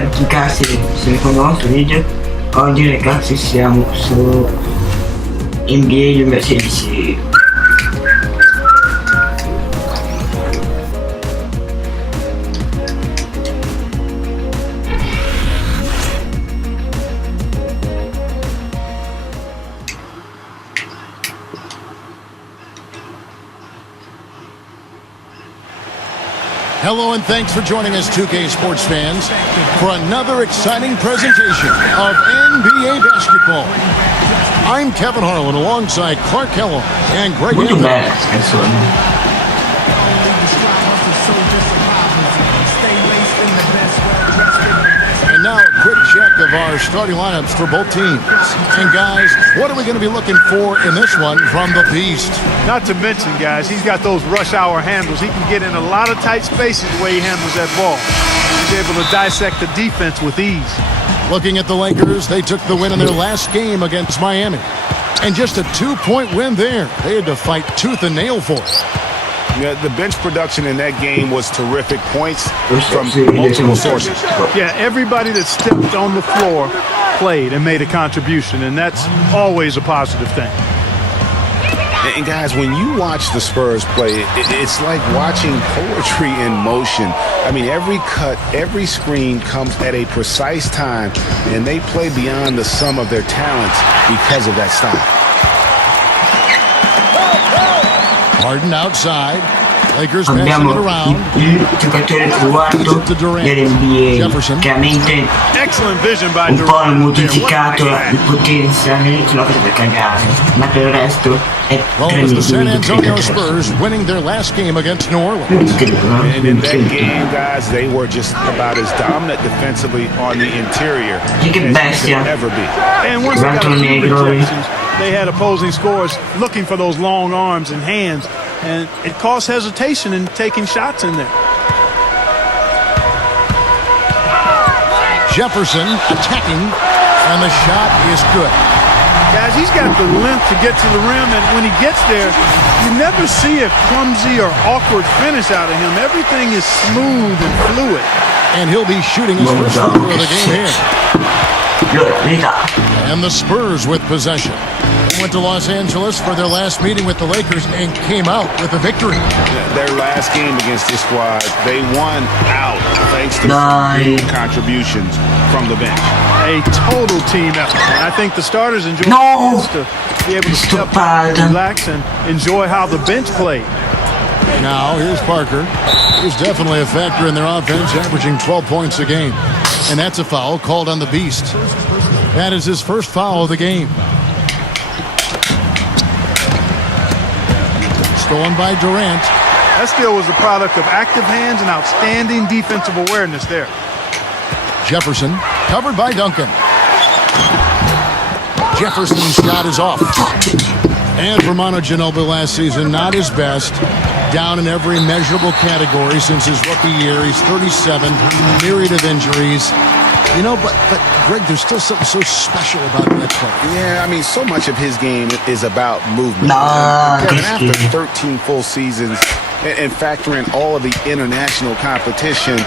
ragazzi, se ne fanno un altro video. Oggi ragazzi siamo su MIEI 2016. Hello and thanks for joining us, 2K sports fans, for another exciting presentation of NBA basketball. I'm Kevin Harlan alongside Clark Kellogg and Greg Muito Anthony. bem, pessoal. And now a quick check of our starting lineups for both teams. And guys, what are we going to be looking for in this one from the Beast? Not to mention, guys, he's got those rush hour handles. He can get in a lot of tight spaces the way he handles that ball. He's able to dissect the defense with ease. Looking at the Lakers, they took the win in their last game against Miami. And just a 2-point win there. They had to fight tooth and nail for it. Yeah, the bench production in that game was terrific. Points from multiple sources. Yeah, everybody that stepped on the floor played and made a contribution, and that's always a positive thing. And guys, when you watch the Spurs play, it's like watching poetry in motion. I mean, every cut, every screen comes at a precise time, and they play beyond the sum of their talents because of that style. Harden outside. Lakers passing it Abbiamo around. il giocatore più alto dell'NBA, chiaramente Excellent vision by un po' Durant. modificato di potenza nell'interno per cagare, ma per il resto è Well, it was the San Antonio 3.23. Spurs winning their last game against New Orleans. And in that game, guys, they were just about as dominant defensively on the interior Sì, che as bestia. you could ever be. And once they got a Quanto few negro. rejections, they had opposing scorers looking for those long arms and hands, and it caused hesitation in taking shots in there. Jefferson attacking, and the shot is good. Guys, he's got the length to get to the rim, and when he gets there, you never see a clumsy or awkward finish out of him. Everything is smooth and fluid. And he'll be shooting his first free throw of the game here. And the Spurs with possession. They went to Los Angeles for their last meeting with the Lakers and came out with a victory. Their last game against this squad, they won out thanks to Dai. some contributions from the bench. A total team effort. And I think the starters enjoy No! to be able to step back, relax, and enjoy how the bench played. Now, here's Parker. He's definitely a factor in their offense, averaging 12 points a game. And that's a foul called on the Beast. That is his first foul of the game. Stolen by Durant. That steal was the product of active hands and outstanding defensive awareness there. Jefferson, covered by Duncan. Jefferson's shot is off. And for Manu Ginobili last season, not his best. Down in every measurable category since his rookie year. He's 37, myriad of injuries. You know, but Greg, there's still something so special about that play. Yeah, I mean, so much of his game is about movement. Nah, Kevin, after this 13 full seasons and factoring all of the international competition,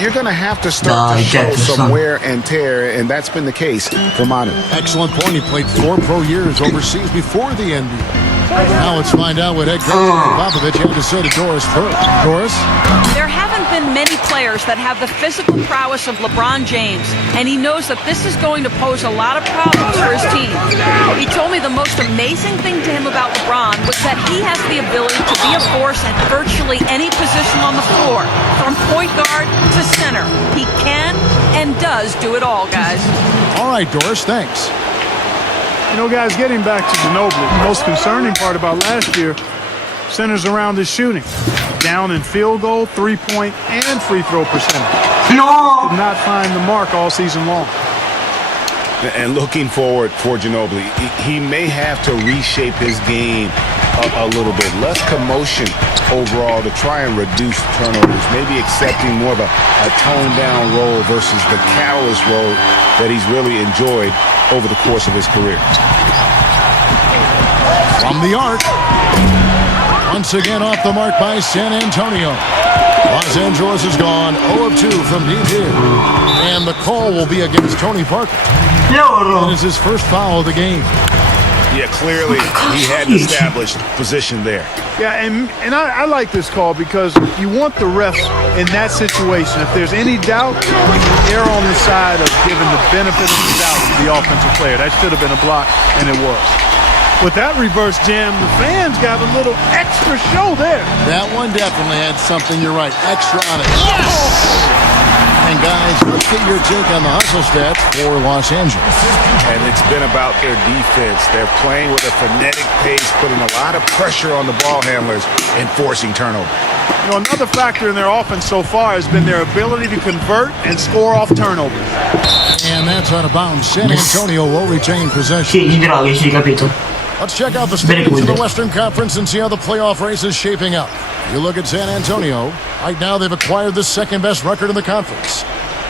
you're going to have to start to show some wear and tear, and that's been the case for Manu. Excellent point. He played 4 pro years overseas before the NBA. Now let's find out what head coach Popovich had to say to Doris first. Doris? There haven't been many players that have the physical prowess of LeBron James, and he knows that this is going to pose a lot of problems for his team. He told me the most amazing thing to him about LeBron was that he has the ability to be a force at virtually any position on the floor, from point guard to center. He can and does do it all, guys. All right, Doris, thanks. You know, guys, getting back to Ginobili, the most concerning part about last year centers around his shooting. Down in field goal, three-point, and free throw percentage. No! Did not find the mark all season long. And looking forward for Ginobili, he may have to reshape his game a little bit. Less commotion overall to try and reduce turnovers. Maybe accepting more of a toned-down role versus the catalyst role that he's really enjoyed over the course of his career. From the arc. Once again off the mark by San Antonio. Los Angeles has gone 0 of 2 from deep here. And the call will be against Tony Parker. It is his first foul of the game. Yeah, clearly he had an established position there. Yeah, and I like this call because you want the refs in that situation. If there's any doubt, you err on the side of giving the benefit of the doubt to the offensive player. That should have been a block, and it was. With that reverse jam, the fans got a little extra show there. That one definitely had something, you're right, extra on it. Yes! And guys, let's get your take on the hustle stats for Los Angeles. And it's been about their defense. They're playing with a frenetic pace, putting a lot of pressure on the ball handlers and forcing turnover. You know, another factor in their offense so far has been their ability to convert and score off turnovers. And that's out of bounds. San Antonio will retain possession. Sì, idraulici, sì, capito. Let's check out the standings in the Western Conference and see how the playoff race is shaping up. You look at San Antonio. Right now, they've acquired the second-best record in the conference.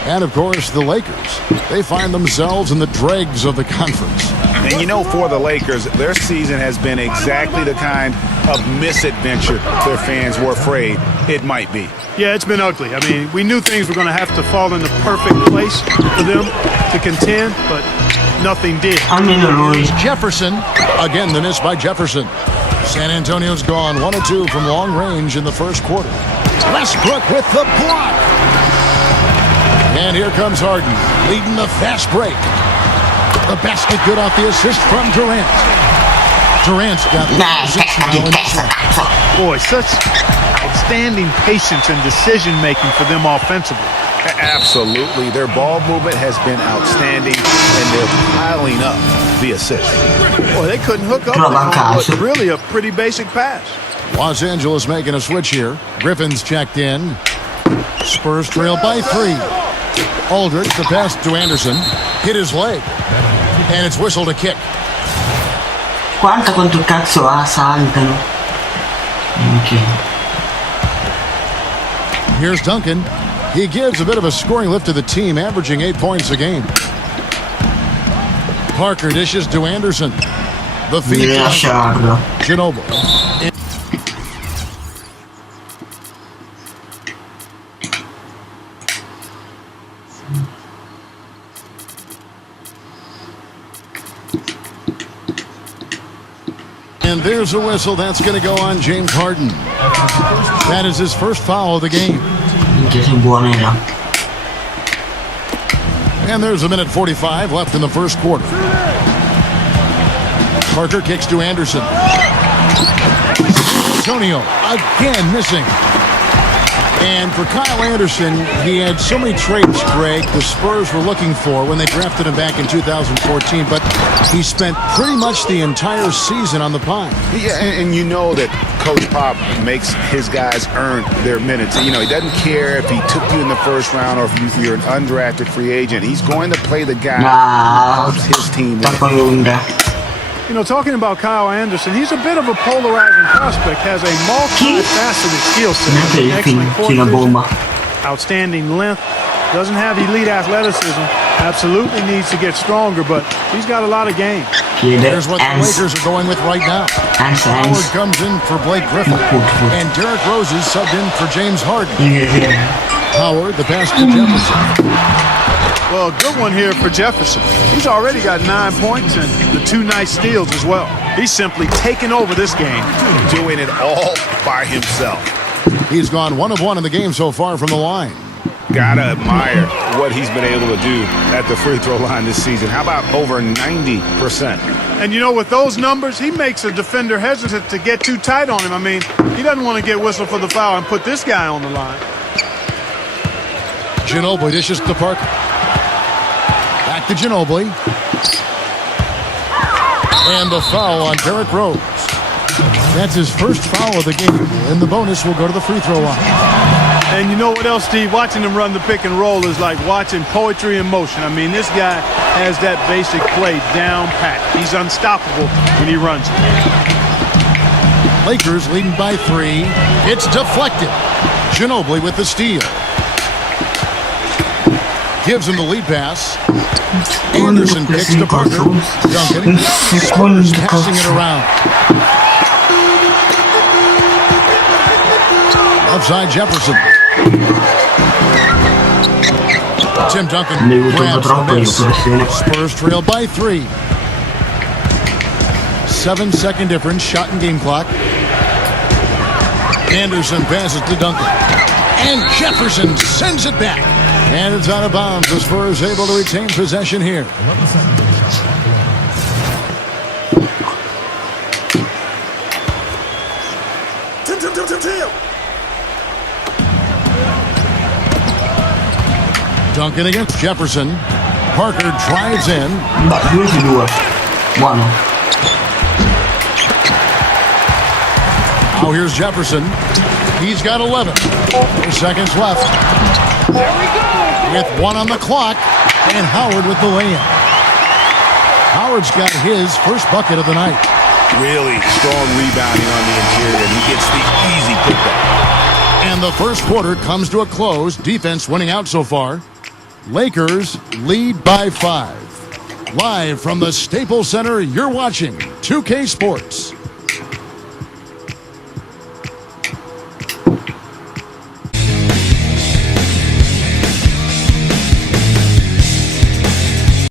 And, of course, the Lakers. They find themselves in the dregs of the conference. And, you know, for the Lakers, their season has been exactly the kind of misadventure their fans were afraid it might be. Yeah, it's been ugly. I mean, we knew things were going to have to fall into perfect place for them to contend, but nothing did. Jefferson. Again, the miss by Jefferson. San Antonio's gone 1 of 2 from long range in the first quarter. Westbrook with the block. And here comes Harden, leading the fast break. The basket good off the assist from Durant. Durant's got the position now in this one. Boy, such outstanding patience and decision-making for them offensively. Absolutely. Their ball movement has been outstanding, and they're piling up the assists. Boy, they couldn't hook up on what's really a pretty basic pass. Los Angeles making a switch here. Griffin's checked in. Spurs trail by 3. Aldridge, the pass to Anderson. Hit his leg. And it's whistled a kick. Quanto cazzo ha, saltano. Okay. Here's Duncan. He gives a bit of a scoring lift to the team, averaging 8 points a game. Parker dishes to Anderson. The feed to Ginobili. And there's a whistle. That's going to go on James Harden. That is his first foul of the game. And there's a minute 45 left in the first quarter. Parker kicks to Anderson. Antonio again missing. And for Kyle Anderson, he had so many traits, Greg, the Spurs were looking for when they drafted him back in 2014, but he spent pretty much the entire season on the Pine. Yeah, and you know that Coach Pop makes his guys earn their minutes. You know, he doesn't care if he took you in the first round or if you're an undrafted free agent. He's going to play the guy who helps his team win. You know, talking about Kyle Anderson, he's a bit of a polarizing prospect, has a multifaceted skill set. Excellent court vision, outstanding length, doesn't have elite athleticism, absolutely needs to get stronger, but he's got a lot of game. Here's what the Lakers are going with right now. Howard comes in for Blake Griffin, and Derrick Rose is subbed in for James Harden. Howard, the pass to Jefferson. Well, a good one here for Jefferson. He's already got 9 points and the 2 nice steals as well. He's simply taken over this game. Doing it all by himself. He's gone 1 of 1 in the game so far from the line. Gotta admire what he's been able to do at the free throw line this season. How about over 90%? And you know, with those numbers, he makes a defender hesitant to get too tight on him. I mean, he doesn't want to get whistled for the foul and put this guy on the line. Ginobili dishes to Parker. Back to Ginobili. And the foul on Derrick Rose. That's his first foul of the game. And the bonus will go to the free throw line. And you know what else, Steve? Watching him run the pick and roll is like watching poetry in motion. I mean, this guy has that basic play down pat. He's unstoppable when he runs it. Lakers leading by 3. It's deflected. Ginobili with the steal. Gives him the lead pass. Anderson kicks to Parker. Duncan. Spurs passing it around. Outside Jefferson. Tim Duncan Ne butto grabs the troppo io miss. pressione. Spurs trail by 3. 7-second difference, shot and game clock. Anderson passes to Duncan. And Jefferson sends it back. And it's out of bounds. The Spurs able to retain possession here. Duncan against Jefferson. Parker drives in. 2-2. Buono. Now here's Jefferson. He's got 11. 4 seconds left. There we go. With 1 on the clock. And Howard with the lay-in. Howard's got his first bucket of the night. Really strong rebounding on the interior. He gets the easy putback. And the first quarter comes to a close. Defense winning out so far. Lakers lead by 5. Live from the Staples Center, you're watching 2K Sports.